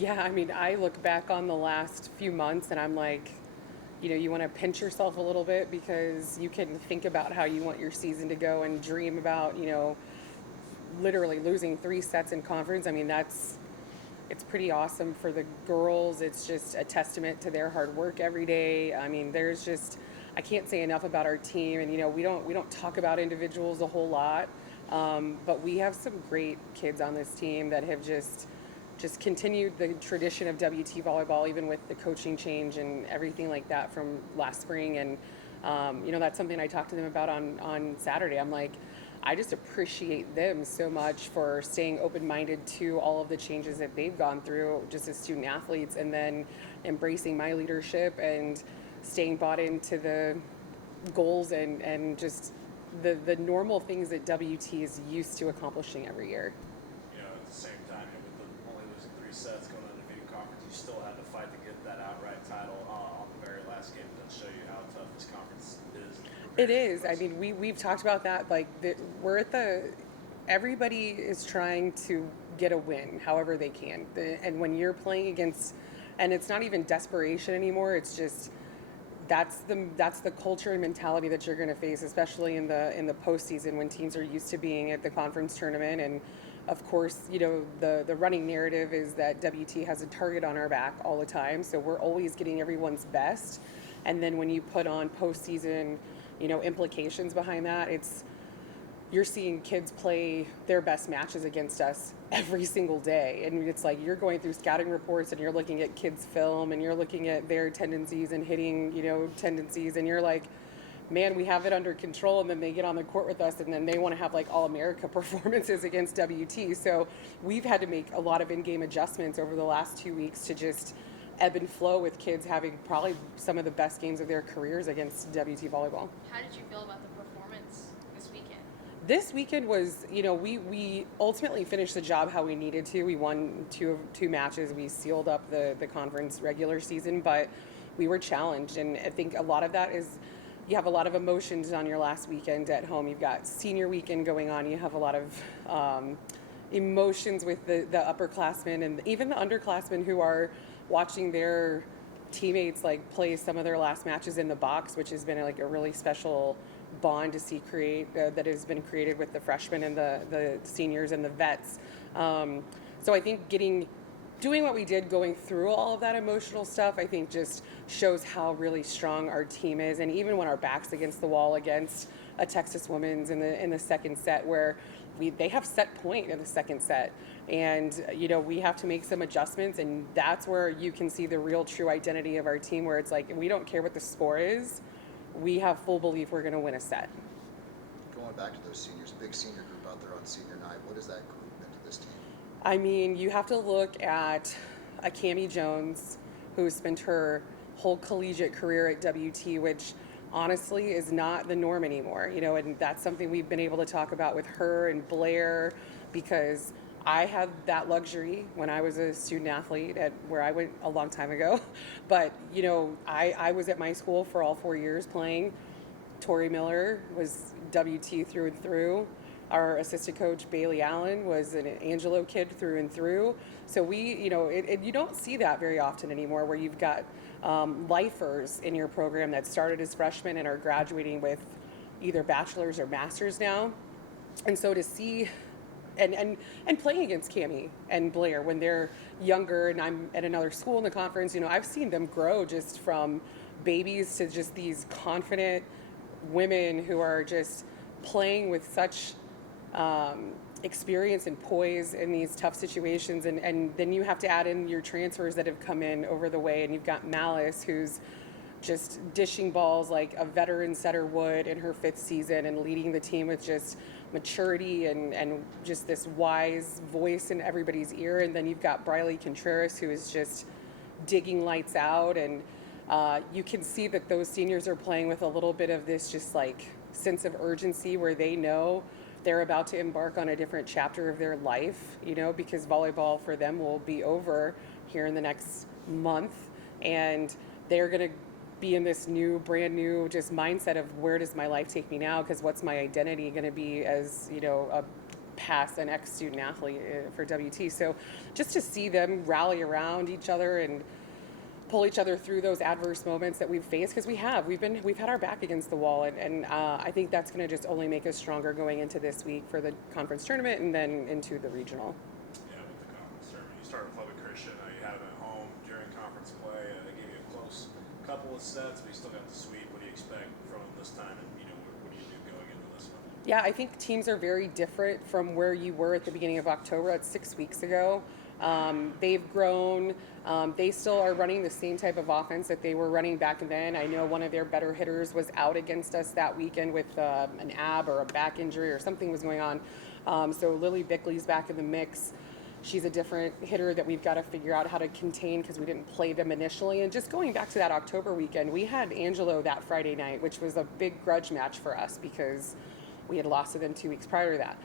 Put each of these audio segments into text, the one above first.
Yeah, I mean, I look back on the last few months and I'm like, you want to pinch yourself a little bit because you can think about how you want your season to go and dream about, literally losing 3 sets in conference. I mean, it's pretty awesome for the girls. It's just a testament to their hard work every day. I mean, I can't say enough about our team, and we don't talk about individuals a whole lot, but we have some great kids on this team that have just continued the tradition of WT volleyball, even with the coaching change and everything like that from last spring. And that's something I talked to them about on Saturday. I'm like, I just appreciate them so much for staying open-minded to all of the changes that they've gone through just as student athletes, and then embracing my leadership and staying bought into the goals and just the normal things that WT is used to accomplishing every year. At the same time, with only losing 3 sets going to the undefeated conference, you still had to fight to get that outright title on the very last game. It does show you how tough this conference is. It is. I mean, we've talked about that. Like, we're at everybody is trying to get a win however they can. And when you're playing against, and it's not even desperation anymore, it's just that's the culture and mentality that you're going to face, especially in the postseason when teams are used to being at the conference tournament. And of course, the running narrative is that WT has a target on our back all the time, so we're always getting everyone's best. And then when you put on postseason, implications behind that, you're seeing kids play their best matches against us every single day. And it's like you're going through scouting reports and you're looking at kids' film and you're looking at their tendencies and hitting, tendencies. And you're like, man, we have it under control. And then they get on the court with us and then they want to have like All-America performances against WT. So we've had to make a lot of in-game adjustments over the last 2 weeks to just ebb and flow with kids having probably some of the best games of their careers against WT volleyball. How did you feel about the performance this weekend? This weekend was, we ultimately finished the job how we needed to. We won two matches. We sealed up the conference regular season, but we were challenged. And I think a lot of that is you have a lot of emotions on your last weekend at home. You've got senior weekend going on. You have a lot of emotions with the upperclassmen and even the underclassmen who are watching their teammates like play some of their last matches in the box, which has been like a really special bond to see that has been created with the freshmen and the seniors and the vets. So I think doing what we did, going through all of that emotional stuff, I think just shows how really strong our team is. And even when our back's against the wall against a Texas women's in the second set, where they have set point in the second set, and we have to make some adjustments, and that's where you can see the real true identity of our team, where it's like we don't care what the score is, we have full belief we're going to win a set. Going back to those seniors, big senior group out there on senior night, what does that group mean to this team? I mean, you have to look at a Cammie Jones who spent her whole collegiate career at WT, which honestly is not the norm anymore, and that's something we've been able to talk about with her and Blair, because I had that luxury when I was a student athlete at where I went a long time ago. But, I was at my school for all 4 years playing. Tori Miller was WT through and through. Our assistant coach, Bailey Allen, was an Angelo kid through and through. So you don't see that very often anymore, where you've got lifers in your program that started as freshmen and are graduating with either bachelor's or master's now. And so to see and playing against Cammie and Blair when they're younger, and I'm at another school in the conference, I've seen them grow just from babies to just these confident women who are just playing with such experience and poise in these tough situations. And then you have to add in your transfers that have come in over the way, and you've got Malice, who's just dishing balls like a veteran setter would in her 5th season, and leading the team with just maturity and just this wise voice in everybody's ear. And then you've got Briley Contreras, who is just digging lights out. And you can see that those seniors are playing with a little bit of this just like sense of urgency, where they know they're about to embark on a different chapter of their life, because volleyball for them will be over here in the next month. And they're going to be in this brand new just mindset of, where does my life take me now? Because what's my identity going to be as, a pass an ex-student athlete for WT. So just to see them rally around each other and pull each other through those adverse moments that we've faced, because we've had our back against the wall, and I think that's going to just only make us stronger going into this week for the conference tournament and then into the regional. Yeah, with the conference tournament, you start with Lubbock Christian. You had them at home during conference play. They gave you a close couple of sets, but you still got the sweep. What do you expect from them this time, and what do you do going into this one? Yeah, I think teams are very different from where you were at the beginning of October. That's 6 weeks ago. They've grown. They still are running the same type of offense that they were running back then. I know one of their better hitters was out against us that weekend with an ab or a back injury or something was going on. So Lily Bickley's back in the mix. She's a different hitter that we've got to figure out how to contain because we didn't play them initially. And just going back to that October weekend, we had Angelo that Friday night, which was a big grudge match for us because we had lost to them 2 weeks prior to that.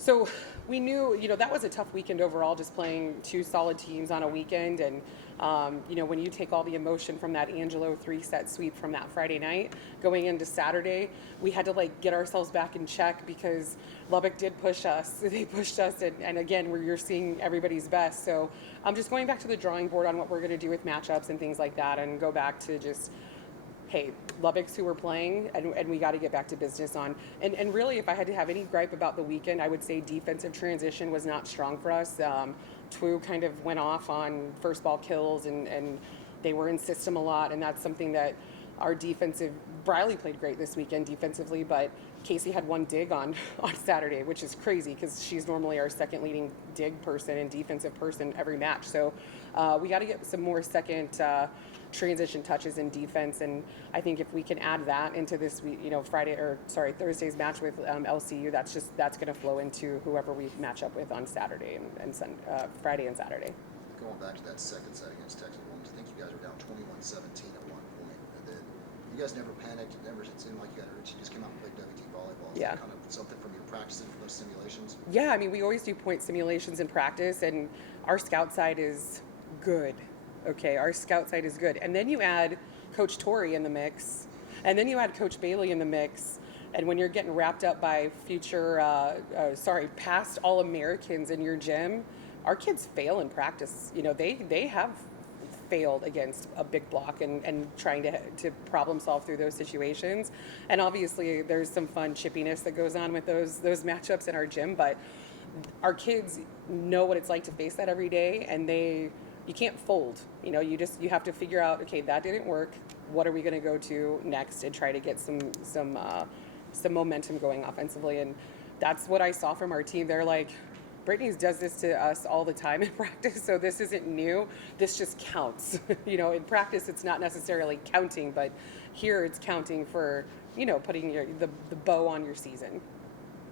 So we knew, that was a tough weekend overall, just playing two solid teams on a weekend. And, when you take all the emotion from that Angelo 3-set sweep from that Friday night, going into Saturday, we had to get ourselves back in check because Lubbock did push us. They pushed us. And again, you're seeing everybody's best. So I'm just going back to the drawing board on what we're going to do with matchups and things like that, and go back to just, hey, Lubbock's who we're playing, and we got to get back to business on. And really, if I had to have any gripe about the weekend, I would say defensive transition was not strong for us. Twu kind of went off on first ball kills, and they were in system a lot, and that's something that our defensive, Briley played great this weekend defensively, but Casey had one dig on Saturday, which is crazy because she's normally our second leading dig person and defensive person every match. So we got to get some more second transition touches in defense, and I think if we can add that into this week, Thursday's match with LCU, that's going to flow into whoever we match up with on Saturday and Friday and Saturday. Going back to that second set against Texas Women's, I think you guys were down 21-17 at one point, and then you guys never panicked. It never seemed like you just came out and played WT volleyball. Is that kind of something from your practicing for those simulations? Yeah, I mean, we always do point simulations in practice, and our scout side is good. Okay, our scout side is good. And then you add Coach Torrey in the mix, and then you add Coach Bailey in the mix. And when you're getting wrapped up by past All-Americans in your gym, our kids fail in practice. They have failed against a big block and trying to problem solve through those situations. And obviously there's some fun chippiness that goes on with those matchups in our gym, but our kids know what it's like to face that every day, and you can't fold. You have to figure out, okay, that didn't work. What are we going to go to next and try to get some momentum going offensively? And that's what I saw from our team. They're like, Brittany does this to us all the time in practice, so this isn't new. This just counts. In practice, it's not necessarily counting, but here it's counting for, putting the bow on your season.